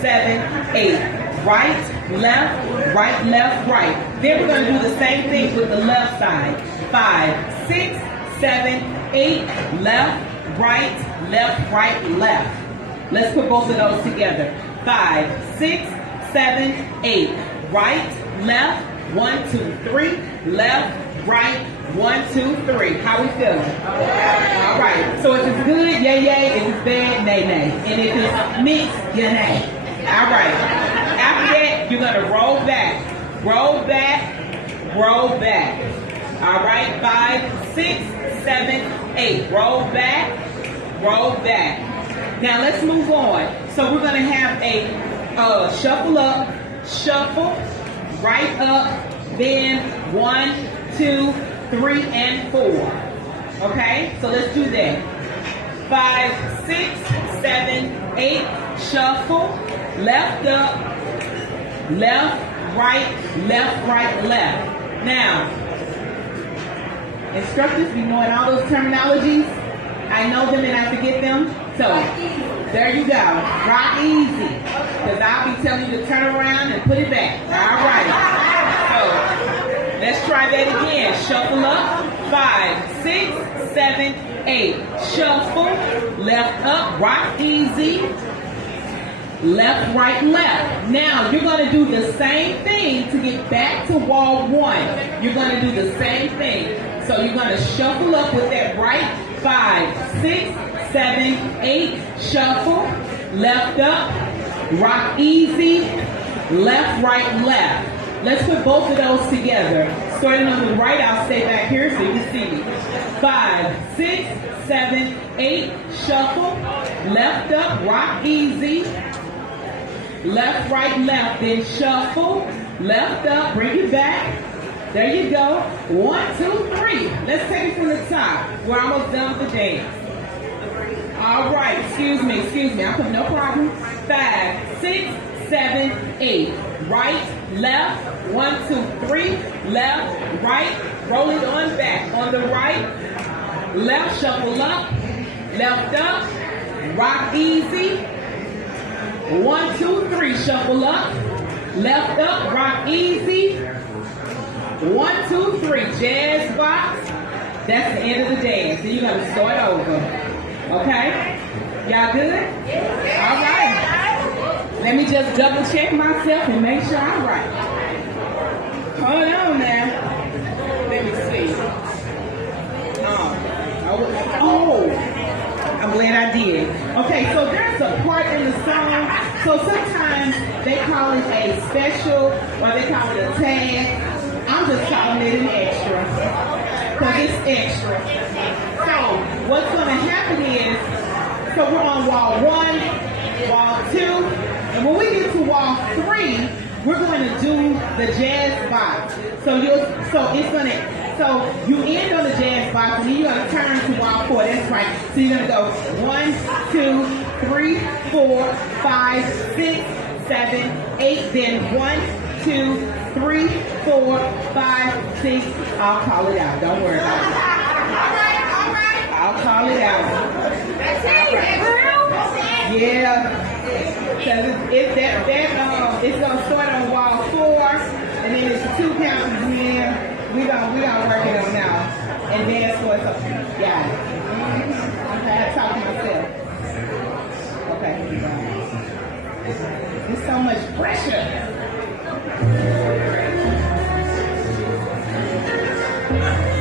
7, 8. Right, left, right, left, right. Then we're going to do the same thing with the left side. 5, 6, 7, 8. Left, right, left, right, left. Let's put both of those together. 5, 6, 7, 8. Right, left, 1, 2, 3. Left, right, 1, 2, 3. How we feeling? All right. So if it's good, yay, yay. If it's bad, nay, nay. And if it's mixed, yeah, nay. All right. After that, you're going to roll back. Roll back. Roll back. All right. 5, 6, 7, 8. Roll back. Roll back. Now let's move on. So we're going to have a shuffle up, shuffle, right up, then 1, 2, 3, and 4. Okay? So let's do that. 5, 6, 7, 8. Shuffle, left up, left, right, left. Now, instructors be knowing all those terminologies. I know them and I forget them. So, there you go. Rock easy. Because I'll be telling you to turn around and put it back. All right. So, let's try that again. Shuffle up. 5, 6, 7, 8. Shuffle, left up, rock easy. Left, right, left. Now, you're going to do the same thing to get back to wall 1. You're going to do the same thing. So you're going to shuffle up with that right. 5, 6, 7, 8. Shuffle, left up, rock easy, left, right, left. Let's put both of those together. Starting on the right, I'll stay back here so you can see me. 5, 6, 7, 8. Shuffle, left up, rock easy. Left, right, left. Then shuffle, left up, bring it back. There you go. 1, 2, 3. Let's take it from the top. We're almost done with the dance. All right. Excuse me. I put no problem. 5, 6, 7, 8. Right, left. 1, 2, 3. Left, right. Roll it on back. On the right, left, shuffle up. Left up. Rock easy. 1, 2, 3, shuffle up, left up, rock easy. 1, 2, 3, jazz box. That's the end of the dance. Then you're going to start over. Okay? Y'all good? All right. Let me just double check myself and make sure I'm right. Hold on now. Let me see. Oh. I'm glad I did. Okay, so there's a part in the song. So sometimes they call it a special or they call it a tag. I'm just calling it an extra because it's extra. So what's going to happen is, so we're on wall 1, wall 2, and when we get to wall 3, we're going to do the jazz box. So you end on the jazz box, and then you're going to turn to wall 4. That's right. So you're going to go 1, 2, 3, 4, 5, 6, 7, 8. Then 1, 2, 3, 4, 5, 6. I'll call it out. Don't worry about it. All right. I'll call it out. That's it. Yeah. Because it's going to start on wall 4, and then it's 2 counts again. We gonna work it on now. And dance for it. Yeah. Okay, I talk to myself. Okay. There's so much pressure.